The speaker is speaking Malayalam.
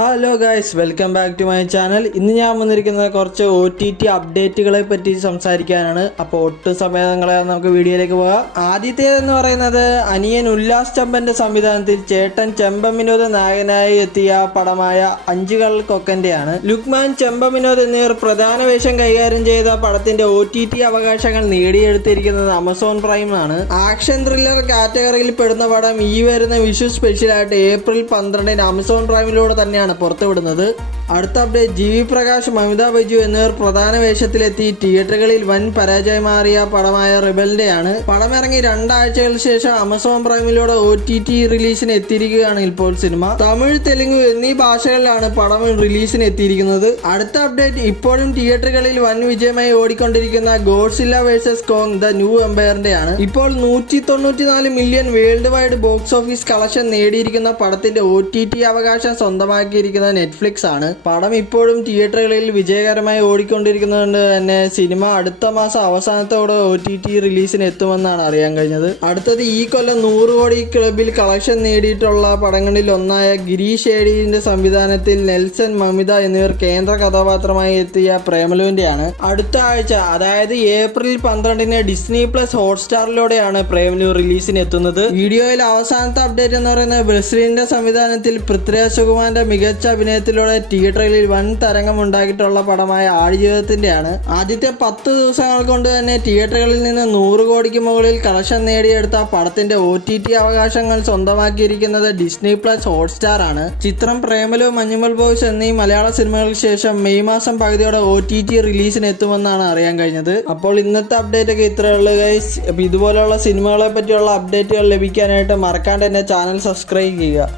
Hello guys, welcome back to my channel. ഇന്ന് ഞാൻ വന്നിരിക്കുന്നത് കുറച്ച് OTT അപ്ഡേറ്റുകളെ പറ്റി സംസാരിക്കാനാണ്. അപ്പോൾ ഒട്ടും സമയങ്ങളെ നമുക്ക് വീഡിയോയിലേക്ക് പോകാം. ആദ്യത്തേതെന്ന് പറയുന്നത് അനിയൻ ഉല്ലാസ് ചെമ്പന്റെ സംവിധാനത്തിൽ ചേട്ടൻ ചെമ്പൻ വിനോദ് നായകനായി എത്തിയ പടമായ അഞ്ചുകൾ കൊക്കന്റെയാണ്. ലുക്മാൻ, ചെമ്പൻ വിനോദ് എന്നിവർ പ്രധാന വേഷം കൈകാര്യം ചെയ്ത പടത്തിന്റെ OTT അവകാശങ്ങൾ നേടിയെടുത്തിരിക്കുന്നത് ആമസോൺ പ്രൈം ആണ്. ആക്ഷൻ ത്രില്ലർ കാറ്റഗറിയിൽ പെടുന്ന പടം ഈ വരുന്ന വിഷു സ്പെഷ്യലായിട്ട് ഏപ്രിൽ 12 ആമസോൺ പ്രൈമിലൂടെ തന്നെയാണ് പുറത്തുവിടുന്നത്. അടുത്ത അപ്ഡേറ്റ്, ജി വി പ്രകാശ്, മമിത ബൈജു എന്നിവർ പ്രധാന വേഷത്തിലെത്തി തിയേറ്ററുകളിൽ വൻ പരാജയം മാറിയ പടമായ റിബലിന്റെയാണ്. പടം ഇറങ്ങി 2 ആഴ്ചകൾക്ക് ശേഷം ആമസോൺ പ്രൈമിലൂടെ OTT റിലീസിന് എത്തിയിരിക്കുകയാണ് ഇപ്പോൾ സിനിമ. തമിഴ്, തെലുങ്ക് എന്നീ ഭാഷകളിലാണ് പടം റിലീസിന് എത്തിയിരിക്കുന്നത്. അടുത്ത അപ്ഡേറ്റ്, ഇപ്പോഴും തിയേറ്ററുകളിൽ വൻ വിജയമായി ഓടിക്കൊണ്ടിരിക്കുന്ന Godzilla versus Kong the new എംപയറിന്റെയാണ്. ഇപ്പോൾ 194 million world wide box office collection നേടിയിരിക്കുന്ന പടത്തിന്റെ OTT അവകാശം സ്വന്തമാക്കിയിരിക്കുന്നത് നെറ്റ്ഫ്ലിക്സ് ആണ്. പടം ഇപ്പോഴും തിയേറ്ററുകളിൽ വിജയകരമായി ഓടിക്കൊണ്ടിരിക്കുന്നതുകൊണ്ട് തന്നെ സിനിമ അടുത്ത മാസം അവസാനത്തോടെ OTT റിലീസിന് എത്തുമെന്നാണ് അറിയാൻ കഴിഞ്ഞത്. അടുത്തത്, ഈ കൊല്ലം 100 കോടി ക്ലബിൽ കളക്ഷൻ നേടിയിട്ടുള്ള പടങ്ങളിൽ ഒന്നായ ഗിരീഷ് ഏടിയുടെ സംവിധാനത്തിൽ നെൽസൺ, മമിത എന്നിവർ കേന്ദ്ര കഥാപാത്രമായി എത്തിയ പ്രേമലുവിന്റെയാണ്. അടുത്ത ആഴ്ച, അതായത് ഏപ്രിൽ 12 ഡിസ്നി പ്ലസ് ഹോട്ട്സ്റ്റാറിലൂടെയാണ് പ്രേമലു റിലീസിന് എത്തുന്നത്. വീഡിയോയിൽ അവസാനത്തെ അപ്ഡേറ്റ് എന്ന് പറയുന്നത് ബ്രസീലിന്റെ സംവിധാനത്തിൽ പൃഥ്വിരാജ് സുകുമാരന്റെ മികച്ച അഭിനയത്തിലൂടെ തിയേറ്ററിൽ വൻ തരംഗം ഉണ്ടാക്കിയിട്ടുള്ള പടമായ ആടുജീവിതത്തിന്റെയാണ്. ആദ്യത്തെ 10 ദിവസങ്ങൾ കൊണ്ട് തന്നെ തിയേറ്ററുകളിൽ നിന്ന് 100 കോടിക്ക് മുകളിൽ കളക്ഷൻ നേടിയെടുത്ത പടത്തിന്റെ OTT അവകാശങ്ങൾ സ്വന്തമാക്കിയിരിക്കുന്നത് ഡിസ്നി പ്ലസ് ഹോട്ട്സ്റ്റാർ ആണ്. ചിത്രം പ്രേമലു, മഞ്ഞുമൽ ബോയ്സ് എന്നീ മലയാള സിനിമകൾക്ക് ശേഷം മെയ് മാസം പകുതിയോടെ OTT റിലീസിന് എത്തുമെന്നാണ് അറിയാൻ കഴിഞ്ഞത്. അപ്പോൾ ഇന്നത്തെ അപ്ഡേറ്റ് ഒക്കെ ഇത്രയേ ഉള്ളൂ ഗൈസ്. അപ്പോൾ ഇതുപോലെയുള്ള സിനിമകളെ പറ്റിയുള്ള അപ്ഡേറ്റുകൾ ലഭിക്കാനായിട്ട് മറക്കാണ്ട് തന്നെ ചാനൽ സബ്സ്ക്രൈബ് ചെയ്യുക.